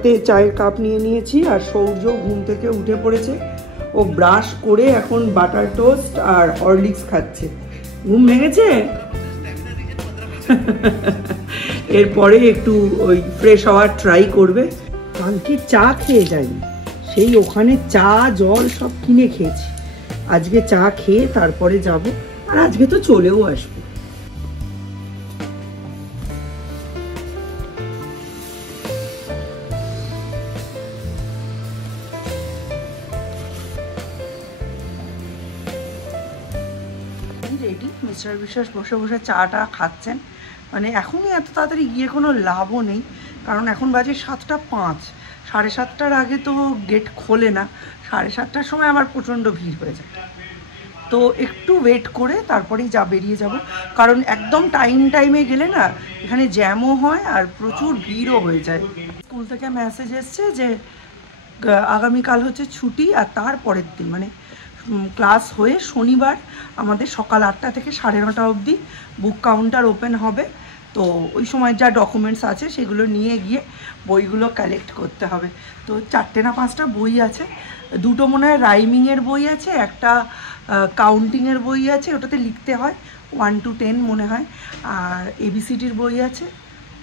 হাতে চায়ের কাপ নিয়ে নিয়েছি, আর সৌর্য ঘুম থেকে উঠে পড়েছে। ও ব্রাশ করে এখন বাটার টোস্ট আর হরলিক্স খাচ্ছে। ঘুম ভেঙেছে। এরপরে একটু ওই ফ্রেশ হওয়ার ট্রাই করবে। কালকে চা খেয়ে যায়নি, সেই ওখানে চা জল সব কিনে খেয়েছি। আজকে চা খেয়ে তারপরে যাব, আর আজকে তো চলেও আসবো। রেডি, মিস্টার বিশ্বাস বসে বসে চাটা খাচ্ছেন। মানে এখনই এত তাড়াতাড়ি গিয়ে কোনো লাভও নেই, কারণ এখন বাজে 7:05। 7:30টার আগে তো গেট খোলে না। 7:30টার সময় আবার প্রচণ্ড ভিড় হয়ে যায়, তো একটু ওয়েট করে তারপরেই বেরিয়ে যাব। কারণ একদম টাইমে গেলে না এখানে জ্যামও হয় আর প্রচুর ভিড়ও হয়ে যায়। স্কুল থেকে মেসেজ এসছে যে আগামীকাল হচ্ছে ছুটি, আর তারপরের দিন মানে ক্লাস হয়ে শনিবার আমাদের সকাল 8টা থেকে 9:30 অবধি বুক কাউন্টার ওপেন হবে। তো ওই সময় যা ডকুমেন্টস আছে সেগুলো নিয়ে গিয়ে বইগুলো কালেক্ট করতে হবে। তো 4টে না 5টা বই আছে। দুটো মনে হয় রাইমিংয়ের বই আছে, একটা কাউন্টিংয়ের বই আছে, ওটাতে লিখতে হয় 1 to 10 মনে হয়, আর ABCDর বই আছে,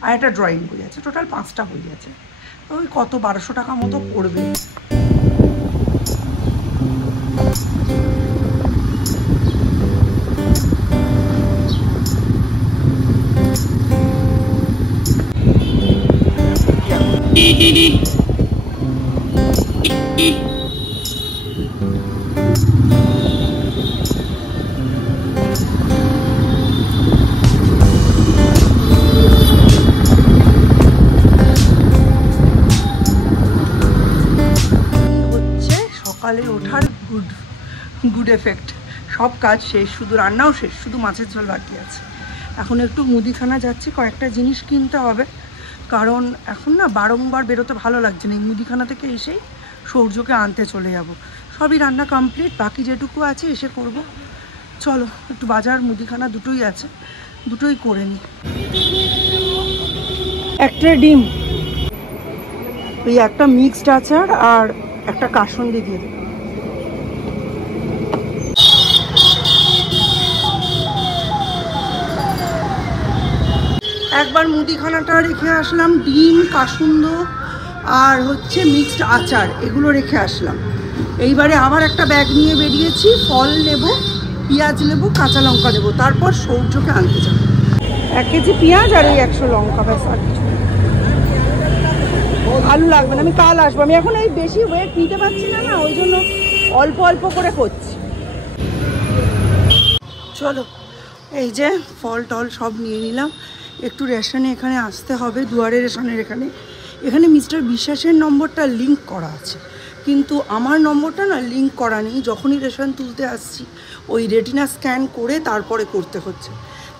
আর একটা ড্রয়িং বই আছে। টোটাল 5টা বই আছে। ওই কত 1200 টাকা মতো পড়বে। সকালে ওঠার গুড এফেক্ট। সব কাজ শেষ, শুধু রান্নাও শেষ, শুধু মাছের ঝোল বাকি আছে। এখন একটু মুদিখানা যাচ্ছি, কয়েকটা জিনিস কিনতে হবে, কারণ এখন না বারংবার বেরোতে ভালো লাগছে না। এই মুদিখানা থেকে এসেই সৌর্যকে আনতে চলে যাব। সবই রান্না কমপ্লিট, বাকি যেটুকু আছে এসে করব। চলো একটু বাজার মুদিখানা দুটোই আছে, দুটোই করে নিই। একটা ডিম, ওই একটা মিক্সড আচার আর একটা কাসুন্দি দিয়ে দেব। একবার মুদিখানাটা রেখে আসলাম, ডিম, কাসুন্দ আর হচ্ছে মিক্সড আচার, এগুলো রেখে আসলাম। এইবারে আবার একটা ব্যাগ নিয়ে বেরিয়েছি, ফল নেব, পেঁয়াজ নেব, কাঁচা লঙ্কা নেব, তারপর সৌর্যকে আনতে যাব। 1 কেজি পেঁয়াজ আর এই 100 লঙ্কা, ব্যাস আর কিছু। আলু লাগবে না, আমি কাল আসবো। আমি এখন এই বেশি ওয়েট নিতে পারছি না, ওই জন্য অল্প অল্প করে করছি। চলো, এই যে ফল টল সব নিয়ে নিলাম। একটু রেশনে এখানে আসতে হবে, দুয়ারে রেশনের এখানে মিস্টার বিশ্বাসের নম্বরটা লিঙ্ক করা আছে, কিন্তু আমার নম্বরটা না লিঙ্ক করা নেই। যখনই রেশন তুলতে আসছি ওই রেটিনা স্ক্যান করে তারপরে করতে হচ্ছে,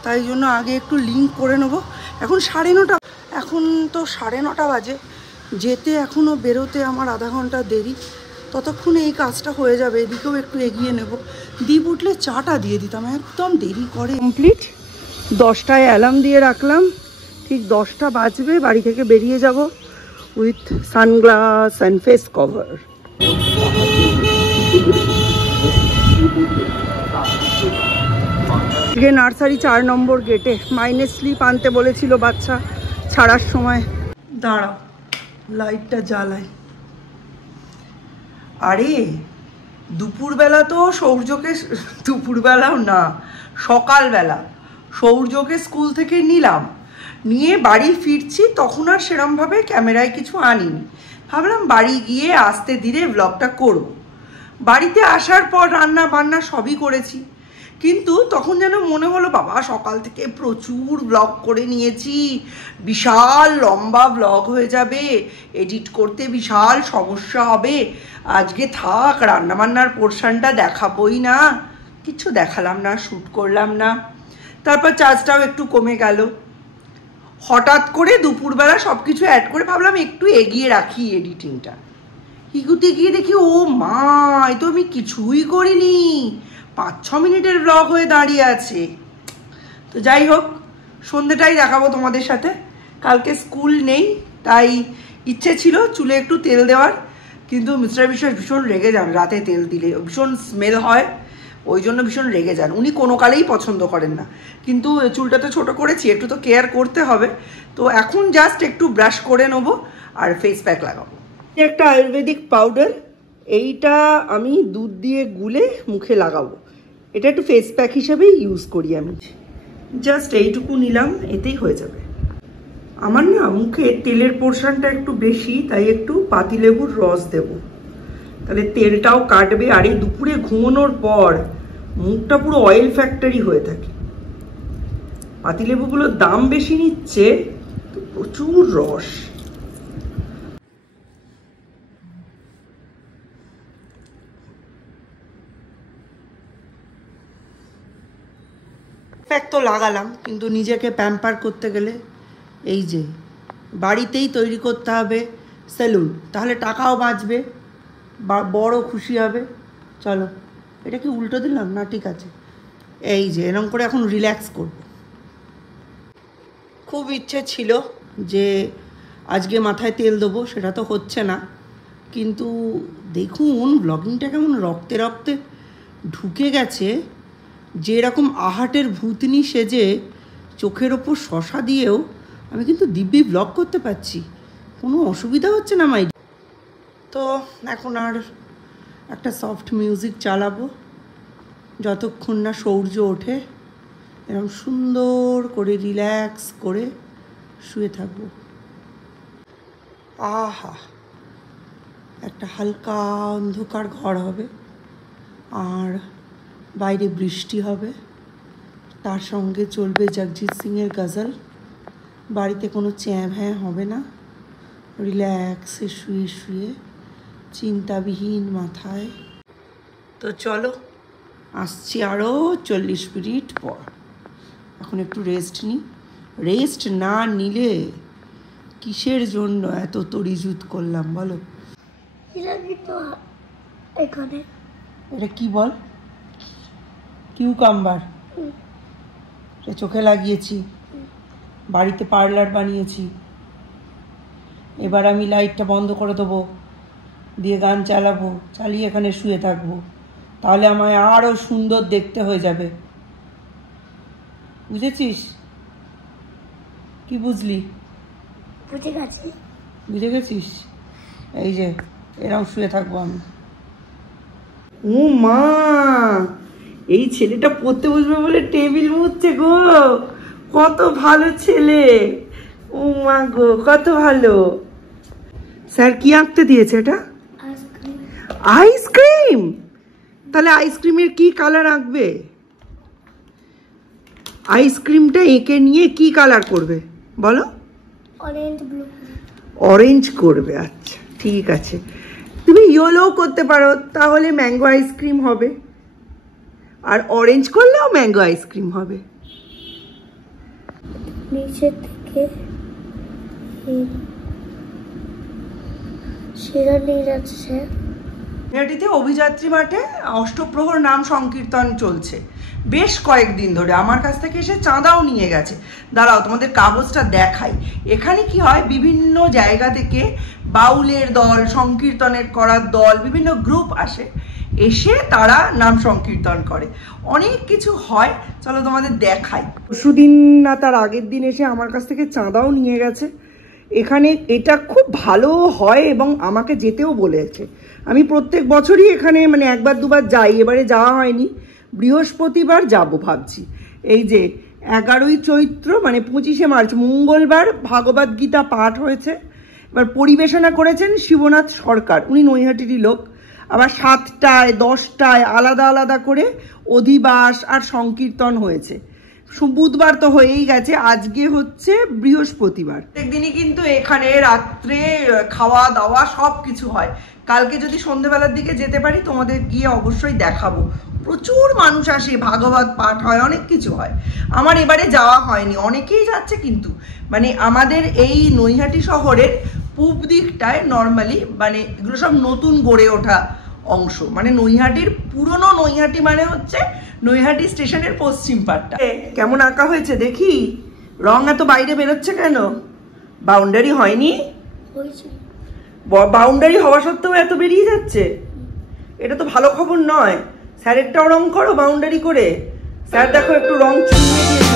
তাই জন্য আগে একটু লিঙ্ক করে নেবো। এখন 9:30, এখন তো 9:30 বাজে। যেতে এখনও বেরোতে আমার আধা ঘন্টা দেরি, ততক্ষণে এই কাজটা হয়ে যাবে। এদিকেও একটু এগিয়ে নেব। দীপ উঠলে চাটা দিয়ে দিতাম, একদম দেরি করে। কমপ্লিট, 10টায় অ্যালার্ম দিয়ে রাখলাম, ঠিক 10টা বাজবে বাড়ি থেকে বেরিয়ে যাব with sunglass and face cover. আজকে নার্সারি 4 নম্বর গেটে মাইনে স্লিপ আনতে বলেছিল বাচ্চা ছাড়ার সময়। দাঁড়াও, লাইটটা জ্বালাই। আরে দুপুরবেলা তো সৌর্যকে, দুপুরবেলাও না, সকালবেলা সৌর্যকে স্কুল থেকে নিলাম, নিয়ে বাড়ি ফিরছি, তখন আর সেরমভাবে ক্যামেরায় কিছু আনিনি। ভাবলাম বাড়ি গিয়ে আস্তে ধীরে ব্লগটা করব। বাড়িতে আসার পর রান্না বান্না সবই করেছি, কিন্তু তখন যেন মনে হলো বাবা সকাল থেকে প্রচুর ব্লগ করে নিয়েছি, বিশাল লম্বা ব্লগ হয়ে যাবে, এডিট করতে বিশাল সমস্যা হবে, আজকে থাক রান্নাবান্নার পোর্শনটা দেখাবোই না। কিছু দেখালাম না, শ্যুট করলাম না। তারপর চার্জটাও একটু কমে গেল। হঠাৎ করে দুপুরবেলা সব কিছু অ্যাড করে ভাবলাম একটু এগিয়ে রাখি এডিটিংটা। ইগুতে গিয়ে দেখি ও মা, এ তো আমি কিছুই করিনি, 5-6 মিনিটের ব্লগ হয়ে দাঁড়িয়ে আছে। তো যাই হোক, সন্ধ্যেটাই দেখাবো তোমাদের সাথে। কালকে স্কুল নেই, তাই ইচ্ছে ছিল চুলে একটু তেল দেওয়ার, কিন্তু মিস্টার বিশ্বাস ভীষণ রেগে যান রাতে তেল দিলে, ভীষণ স্মেল হয়, ওই জন্য ভীষণ রেগে যান। উনি কোনো কালেই পছন্দ করেন না, কিন্তু চুলটা তো ছোটো করেছি, একটু তো কেয়ার করতে হবে। তো এখন জাস্ট একটু ব্রাশ করে নেবো আর ফেস প্যাক লাগাবো। একটা আয়ুর্বেদিক পাউডার, এইটা আমি দুধ দিয়ে গুলে মুখে লাগাবো। এটা একটু ফেস প্যাক হিসেবেই ইউজ করি আমি। জাস্ট এইটুকু নিলাম, এতেই হয়ে যাবে। আমার না মুখে তেলের পোর্শনটা একটু বেশি, তাই একটু পাতিলেবুর রস দেব, তাহলে তেলটাও কাটবে। আর এই দুপুরে ঘুমানোর পর মুখটা পুরো অয়েল ফ্যাক্টরি হয়ে থাকে। পাতিলেবুগুলোর দাম বেশি নিচ্ছে, তো প্রচুর রস। প্যাক তো লাগালাম, কিন্তু নিজেকে প্যাম্পার করতে গেলে এই যে বাড়িতেই তৈরি করতে হবে সেলুন, তাহলে টাকাও বাঁচবে, বড় খুশি হবে। চলো, এটা কি উল্টো দিলাম না? ঠিক আছে, এই যে এরকম করে এখন রিল্যাক্স করব। খুব ইচ্ছে ছিল যে আজকে মাথায় তেল দেবো, সেটা তো হচ্ছে না। কিন্তু দেখুন ব্লগিংটা কেমন রক্তে রক্তে ঢুকে গেছে। যে এরকম আহাটের ভূতনি সেজে চোখের ওপর শশা দিয়েও আমি কিন্তু দিব্যি ব্লগ করতে পারছি, কোনো অসুবিধা হচ্ছে না মাই। তো এখন আর একটা সফট মিউজিক চালাবো যতক্ষণ না সূর্য ওঠে, এরকম সুন্দর করে রিল্যাক্স করে শুয়ে থাকবো। আহা, একটা হালকা অন্ধকার ঘর হবে, আর বাইরে বৃষ্টি হবে, তার সঙ্গে চলবে জগজিৎ সিংয়ের গজল। বাড়িতে কোনো চ্যাঁ ভ্যাঁ হবে না, রিল্যাক্সে শুয়ে শুয়ে চিন্তাবিহীন মাথায়। তো চলো, আসছি আরও 40 মিনিট পর। এখন একটু রেস্ট নিই। রেস্ট না নিলে কিসের জন্য এত তড়িজুত করলাম বলো? এটা কি বল? কিউকাম্বার। চোখে লাগিয়েছি, বাড়িতে পার্লার বানিয়েছি। এবার আমি লাইটটা বন্ধ করে দেবো, দিয়ে গান চালাবো, চালিয়ে এখানে শুয়ে থাকবো, তাহলে আমায় আরও সুন্দর দেখতে হয়ে যাবে। বুঝেছিস? কি বুঝলি? বুঝে গেছিস? এই যে এরকম শুয়ে থাকবো আমি। ও মা, এই ছেলেটা পড়তে বসবে বলে টেবিল মুছছে গো, কত ভালো ছেলে। ও মা গো, কত ভালো। স্যার কি আঁকতে দিয়েছে এটা? আইসক্রিম। তাহলে আইসক্রিমের কি কালার আঁকবে? আইসক্রিমটা এঁকে নিয়ে কি কালার করবে বলো? Orange blue. অরেঞ্জ করবে, আচ্ছা ঠিক আছে। তুমি ইয়েলো করতে পারো, তাহলে ম্যাঙ্গো আইসক্রিম হবে, আর অরেঞ্জ করলেও ম্যাঙ্গো আইসক্রিম হবে। নিচে থেকে শিরা নিয়ে যাচ্ছে। নৈহাটিতে অভিযাত্রী মাঠে অষ্টপ্রহর নাম সংকীর্তন চলছে বেশ কয়েকদিন ধরে। আমার কাছ থেকে এসে চাঁদাও নিয়ে গেছে। দাঁড়াও তোমাদের কাগজটা দেখাই। এখানে কি হয়, বিভিন্ন জায়গা থেকে বাউলের দল, সংকীর্তনের করার দল, বিভিন্ন গ্রুপ আসে, এসে তারা নাম সংকীর্তন করে, অনেক কিছু হয়। চলো তোমাদের দেখাই। পরশুদিন না তার আগের দিন এসে আমার কাছ থেকে চাঁদাও নিয়ে গেছে। এখানে এটা খুব ভালো হয় এবং আমাকে যেতেও বলেছে। আমি প্রত্যেক বছরই এখানে মানে একবার দুবার যাই, এবারে যাওয়া হয়নি, বৃহস্পতিবার যাব ভাবছি। এই যে 11ই চৈত্র মানে 25শে মার্চ মঙ্গলবার ভাগবত গীতা পাঠ হয়েছে। এবার পরিবেশনা করেছেন শিবনাথ সরকার, উনি নৈহাটিরই লোক। আবার 7টায় 10টায় আলাদা আলাদা করে অধিবাস আর সংকীর্তন হয়েছে। বুধবার তো হয়েই গেছে, আজকে হচ্ছে বৃহস্পতিবার। প্রত্যেকদিনই কিন্তু এখানে রাত্রে খাওয়া দাওয়া সব কিছু হয়। কালকে যদি সন্ধ্যেবেলার দিকে যেতে পারি তোমাদের গিয়ে অবশ্যই দেখাবো। প্রচুর মানুষ আসে, ভাগবত পাঠ হয়, অনেক কিছু হয়। আমার এবারে যাওয়া হয়নি, অনেকেই যাচ্ছে, কিন্তু মানে আমাদের এই নৈহাটি শহরের পূব দিকটায় নর্মালি মানে এগুলো সব নতুন গড়ে ওঠা অংশ। মানে নৈহাটির পুরনো নৈহাটি মানে হচ্ছে নৈহাটি স্টেশনের পশ্চিম পাটটা। কেমন আঁকা হয়েছে দেখি। রং এত বাইরে বেরোচ্ছে কেন? বাউন্ডারি হয়নি? হয়েছে। বাউন্ডারি হওয়া সত্ত্বেও এত বেরিয়ে যাচ্ছে, এটা তো ভালো খবর নয়। স্যারেরটাও রং করো বাউন্ডারি করে। স্যার দেখো একটু রং ছিনিয়ে দিয়ে